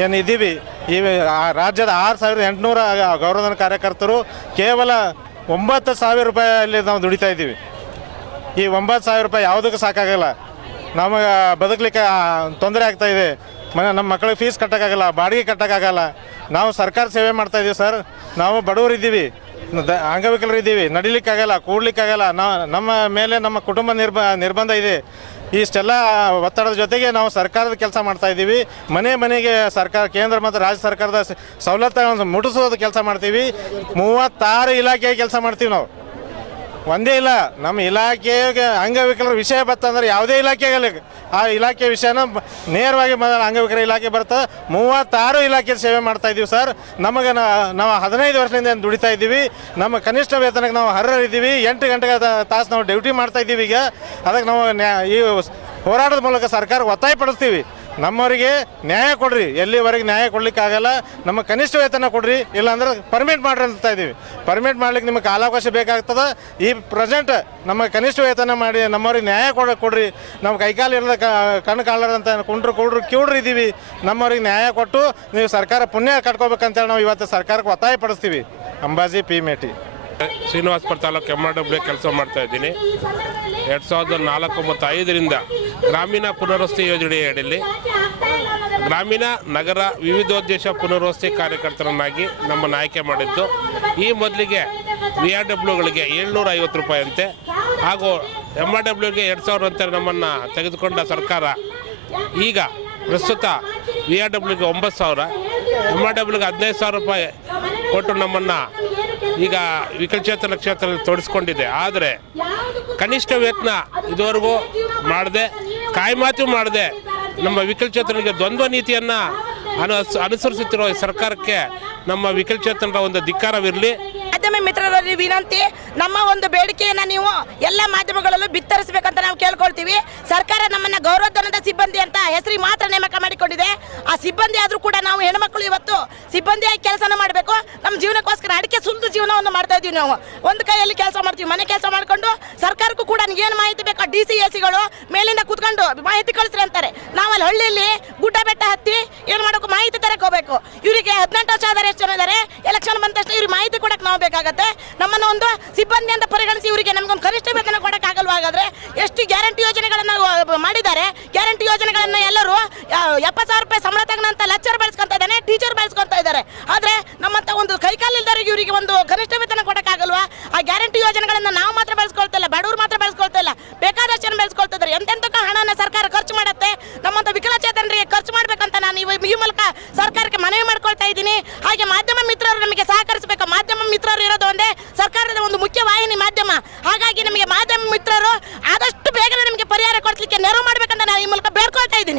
ಏನು ಇದ್ದೀವಿ? ಈ ರಾಜ್ಯದ ಆರು ಸಾವಿರದ ಎಂಟುನೂರ ಗೌರವಧನ ಕಾರ್ಯಕರ್ತರು ಕೇವಲ ಒಂಬತ್ತು ಸಾವಿರ ರೂಪಾಯಲ್ಲಿ ನಾವು ದುಡಿತಾ ಇದ್ದೀವಿ. ಈ ಒಂಬತ್ತು ಸಾವಿರ ರೂಪಾಯಿ ಯಾವುದಕ್ಕೂ ಸಾಕಾಗಲ್ಲ. ನಮಗೆ ಬದುಕಲಿಕ್ಕೆ ತೊಂದರೆ ಆಗ್ತಾ ಇದೆ. ಮನೆ, ನಮ್ಮ ಮಕ್ಕಳಿಗೆ ಫೀಸ್ ಕಟ್ಟೋಕ್ಕಾಗಲ್ಲ, ಬಾಡಿಗೆ ಕಟ್ಟೋಕ್ಕಾಗಲ್ಲ. ನಾವು ಸರ್ಕಾರ ಸೇವೆ ಮಾಡ್ತಾ ಇದ್ದೀವಿ ಸರ್. ನಾವು ಬಡವರು ಇದ್ದೀವಿ ದ- ಅಂಗವಿಕಲರು ಇದ್ದೀವಿ. ನಡಿಲಿಕ್ಕಾಗಲ್ಲ, ಕೂಡ್ಲಿಕ್ಕಾಗಲ್ಲ. ನಾವು ನಮ್ಮ ಮೇಲೆ ನಮ್ಮ ಕುಟುಂಬ ನಿರ್ಬ ನಿರ್ಬಂಧ ಇದೆ. ಇಷ್ಟೆಲ್ಲ ಒತ್ತಡದ ಜೊತೆಗೆ ನಾವು ಸರ್ಕಾರದ ಕೆಲಸ ಮಾಡ್ತಾ ಇದ್ದೀವಿ. ಮನೆ ಮನೆಗೆ ಸರ್ಕಾರ, ಕೇಂದ್ರ ಮತ್ತು ರಾಜ್ಯ ಸರ್ಕಾರದ ಸವಲತ್ತು ಸವಲತ್ತುಗಳನ್ನು ಮುಟ್ಟಿಸೋದು ಕೆಲಸ ಮಾಡ್ತೀವಿ. ಮೂವತ್ತಾರು ಇಲಾಖೆಯ ಕೆಲಸ ಮಾಡ್ತೀವಿ ನಾವು. ಒಂದೇ ಇಲ್ಲ, ನಮ್ಮ ಇಲಾಖೆಗೆ ಅಂಗವಿಕಲರ ವಿಷಯ ಬರ್ತಂದ್ರೆ ಯಾವುದೇ ಇಲಾಖೆ ಆಗಲಿ ಆ ಇಲಾಖೆ ವಿಷಯನ ನೇರವಾಗಿ ಅಂಗವಿಕಲ ಇಲಾಖೆ ಬರ್ತದೆ ಮೂವತ್ತಾರು ಇಲಾಖೆ ಸೇವೆ ಮಾಡ್ತಾ ಇದ್ದೀವಿ ಸರ್. ನಮಗೆ ನಾವು ಹದಿನೈದು ವರ್ಷದಿಂದ ದುಡಿತಾ ಇದ್ದೀವಿ. ನಮ್ಮ ಕನಿಷ್ಠ ವೇತನಕ್ಕೆ ನಾವು ಹರ್ರಿದ್ದೀವಿ ಎಂಟು ಗಂಟೆಗೆ ತಾಸು ನಾವು ಡ್ಯೂಟಿ ಮಾಡ್ತಾ ಇದ್ದೀವಿ ಈಗ. ಅದಕ್ಕೆ ನಾವು ಈ ಹೋರಾಟದ ಮೂಲಕ ಸರ್ಕಾರ ಒತ್ತಾಯ ಪಡಿಸ್ತೀವಿ. ನಮ್ಮವರಿಗೆ ನ್ಯಾಯ ಕೊಡ್ರಿ. ಎಲ್ಲಿವರೆಗೆ ನ್ಯಾಯ ಕೊಡ್ಲಿಕ್ಕಾಗಲ್ಲ, ನಮ್ಮ ಕನಿಷ್ಠ ವೇತನ ಕೊಡ್ರಿ, ಇಲ್ಲಾಂದ್ರೆ ಪರ್ಮಿಟ್ ಮಾಡ್ರಿ ಅಂತ ಇದ್ದೀವಿ ಪರ್ಮಿಟ್ ಮಾಡ್ಲಿಕ್ಕೆ ನಿಮಗೆ ಕಾಲಾವಕಾಶ ಬೇಕಾಗ್ತದೆ. ಈ ಪ್ರೆಸೆಂಟ್ ನಮ್ಮ ಕನಿಷ್ಠ ವೇತನ ಮಾಡಿ ನಮ್ಮವ್ರಿಗೆ ನ್ಯಾಯ ಕೊಡ ಕೊಡ್ರಿ. ನಮ್ಮ ಕೈಕಾಲು ಇಲ್ಲದ ಕಣ್ಣು ಕಾಲದಂತ ಕುಂಡ್ರು ಕೂಡ್ರು ಕಿವ್ಡ್ರು ಇದ್ದೀವಿ ನಮ್ಮವ್ರಿಗೆ ನ್ಯಾಯ ಕೊಟ್ಟು ನೀವು ಸರ್ಕಾರ ಪುಣ್ಯ ಕಟ್ಕೋಬೇಕಂತೇಳಿ ನಾವು ಇವತ್ತು ಸರ್ಕಾರಕ್ಕೆ ಒತ್ತಾಯ ಪಡಿಸ್ತೀವಿ. ಅಂಬಾಜಿ ಪಿ ಮೇಟಿ. ಶ್ರೀನಿವಾಸ್ಪುರ ತಾಲೂಕು ಎಂ ಕೆಲಸ ಮಾಡ್ತಾ ಇದ್ದೀನಿ. ಎರಡು ಸಾವಿರದ ನಾಲ್ಕು ಮತ್ತು ಐದರಿಂದ ಗ್ರಾಮೀಣ ಪುನರ್ವಸತಿ ಯೋಜನೆಯಡಿಯಲ್ಲಿ ಗ್ರಾಮೀಣ ನಗರ ವಿವಿಧೋದ್ದೇಶ ಪುನರ್ವಸತಿ ಕಾರ್ಯಕರ್ತರನ್ನಾಗಿ ನಮ್ಮನ್ನು ಆಯ್ಕೆ ಮಾಡಿದ್ದು, ಈ ಮೊದಲಿಗೆ ವಿ ಆರ್ ಡಬ್ಲ್ಯೂಗಳಿಗೆ ಏಳ್ನೂರ ಐವತ್ತು ರೂಪಾಯಿ ಅಂತೆ ಹಾಗೂ ಎಂ ಆರ್ ಡಬ್ಲ್ಯೂಗೆ ಎರಡು ಸಾವಿರ ಅಂತ ನಮ್ಮನ್ನು ತೆಗೆದುಕೊಂಡ ಸರ್ಕಾರ ಈಗ ಪ್ರಸ್ತುತ ವಿ ಆರ್ ಡಬ್ಲ್ಯೂಗೆ ಒಂಬತ್ತು ಸಾವಿರ ಎಂ ಆರ್ ಡಬ್ಲ್ಯೂಗೆ ಹದಿನೈದು ಸಾವಿರ ರೂಪಾಯಿ ಕೊಟ್ಟು ನಮ್ಮನ್ನು ಈಗ ವಿಕಲಚೇತನ ಕ್ಷೇತ್ರದಲ್ಲಿ ತೊಡಸ್ಕೊಂಡಿದೆ. ಆದರೆ ಕನಿಷ್ಠ ವೇತನ ಇದುವರೆಗೂ ಮಾಡದೆ, ಕಾಯಿಮಾತು ಮಾಡದೆ. ನಮ್ಮ ವಿಕಲಚೇತನಿಗೆ ದ್ವಂದ್ವ ನೀತಿಯನ್ನು ಅನು ಅನುಸರಿಸುತ್ತಿರುವ ಸರ್ಕಾರಕ್ಕೆ ನಮ್ಮ ವಿಕಲಚೇತನರ ಒಂದು ಧಿಕ್ಕಾರವಿರಲಿ. ಮಾಧ್ಯಮ ಮಿತ್ರರಲ್ಲಿ ವಿನಂತಿ, ನಮ್ಮ ಒಂದು ಬೇಡಿಕೆಯನ್ನ ನೀವು ಎಲ್ಲ ಮಾಧ್ಯಮಗಳಲ್ಲೂ ಬಿತ್ತರಿಸಬೇಕಂತ ನಾವು ಕೇಳ್ಕೊಳ್ತೀವಿ. ಸರ್ಕಾರ ನಮ್ಮನ್ನ ಗೌರವಧನದ ಸಿಬ್ಬಂದಿ ಅಂತ ಹೆಸರಿಗೆ ಮಾತ್ರ ನೇಮಕ ಮಾಡಿಕೊಂಡಿದೆ. ಆ ಸಿಬ್ಬಂದಿ ಆದರೂ ಕೂಡ ನಾವು ಹೆಣ್ಮಕ್ಳು ಇವತ್ತು ಸಿಬ್ಬಂದಿಯಾಗಿ ಕೆಲಸನ ಮಾಡಬೇಕು. ನಮ್ಮ ಜೀವನಕ್ಕೋಸ್ಕರ ಅಡಿಕೆ ಸುಲಿದು ಜೀವನವನ್ನು ಮಾಡ್ತಾ ಇದೀವಿ ನಾವು. ಒಂದು ಕೈಯಲ್ಲಿ ಕೆಲಸ ಮಾಡ್ತೀವಿ, ಮನೆ ಕೆಲಸ ಮಾಡ್ಕೊಂಡು ಸರ್ಕಾರಕ್ಕೂ ಕೂಡ ಏನು ಮಾಹಿತಿ ಬೇಕು. ಡಿ ಸಿ ಎ ಸಿಗಳು ಮೇಲಿಂದ ಕೂತ್ಕೊಂಡು ಮಾಹಿತಿ ಕಳಿಸ್ರಿ ಅಂತಾರೆ. ನಾವು ಅಲ್ಲಿ ಹಳ್ಳಿಯಲ್ಲಿ ಗುಡ್ಡ ಬೆಟ್ಟ ಹತ್ತಿ ಏನು ಮಾಡೋಕೆ ಮಾಹಿತಿ ತರಕೋಬೇಕು ಇವರಿಗೆ ಹದಿನೆಂಟು ವರ್ಷ ಆದರೆ ಎಷ್ಟು ಜನ ಇದ್ದಾರೆ ಎಲೆಕ್ಷನ್ ಬಂದ ತಕ್ಷಣ ಇವ್ರಿಗೆ ಮಾಹಿತಿ ಕೊಡಕ್ಕೆ ನಾವು ಬೇಕಾಗತ್ತೆ ನಮ್ಮನ್ನ ಒಂದು ಸಿಬ್ಬಂದಿ ಅಂತ ಪರಿಗಣಿಸಿ ಇವರಿಗೆ ನಮಗೊಂದು ಕನಿಷ್ಠ ವೇತನ ಕೊಡಕ್ಕೆ ಹಾಗಾದರೆ ಎಷ್ಟು ಗ್ಯಾರಂಟಿ ಯೋಜನೆಗಳನ್ನು ಮಾಡಿದ್ದಾರೆ? ಗ್ಯಾರಂಟಿ ಯೋಜನೆಗಳನ್ನು ಎಲ್ಲರೂ ಎಪ್ಪತ್ತು ಸಾವಿರ ರೂಪಾಯಿ ಸಂಬಳ ತಗೊಂಡಂಥ ಲೆಕ್ಚರ್ ಬೆಳೆಸ್ಕೊತಾ ಇದ್ದಾನೆ, ಟೀಚರ್ ಬೆಳೆಸ್ಕೊತಾ ಇದ್ದಾರೆ. ಆದ್ರೆ ನಮ್ಮಂತ ಒಂದು ಕೈಕಾಲಿಲ್ದವರಿಗೆ ಇವರಿಗೆ ಒಂದು ಕನಿಷ್ಠ ವೇತನ ಕೊಡೋಕ್ಕಾಗಲ್ವಾ? ಆ ಗ್ಯಾರಂಟಿ ಯೋಜನೆಗಳನ್ನು ನಾವು ಮಾತ್ರ ಬೆಳೆಸ್ಕೊಳ್ತಾ ಇಲ್ಲ, ಬಡವರು ಮಾತ್ರ ಬೆಳೆಸ್ಕೊಳ್ತಾ ಇಲ್ಲ, ಬೇಕಾದಷ್ಟು ಜನ ಬೆಳೆಸ್ಕೊಳ್ತಾ ಎಂತೆಂತಕ್ಕ ಹಣನ ಸರ್ಕಾರ ಖರ್ಚು ಮಾಡುತ್ತೆ. ನಮ್ಮಂತ ವಿಕಲಚೇತನರಿಗೆ ಖರ್ಚು ಮಾಡ್ಬೇಕಂತ ನಾನು ಈ ಮೂಲಕ ಸರ್ಕಾರಕ್ಕೆ ಮನವಿ ಮಾಡ್ಕೊಳ್ತಾ ಇದ್ದೀನಿ. ಹಾಗೆ ಮಾಧ್ಯಮ ಮಿತ್ರರು ನಮಗೆ ಸಹಕರಿಸಬೇಕು. ಮಾಧ್ಯಮ ಸರ್ಕಾರದ ಒಂದು ಮುಖ್ಯ ವಾಹಿನಿ ಮಾಧ್ಯಮ. ಹಾಗಾಗಿ ನಿಮಗೆ ಮಾಧ್ಯಮ ಮಿತ್ರರು ಆದಷ್ಟು ಬೇಗನೆ ನಿಮಗೆ ಪರಿಹಾರ ಕೊಡಿಸಲಿಕ್ಕೆ ನೆರವು ಮಾಡಬೇಕಂತ ನಾನು ಈ ಮೂಲಕ ಬೇಡ್ಕೊಳ್ತಾ ಇದ್ದೀನಿ.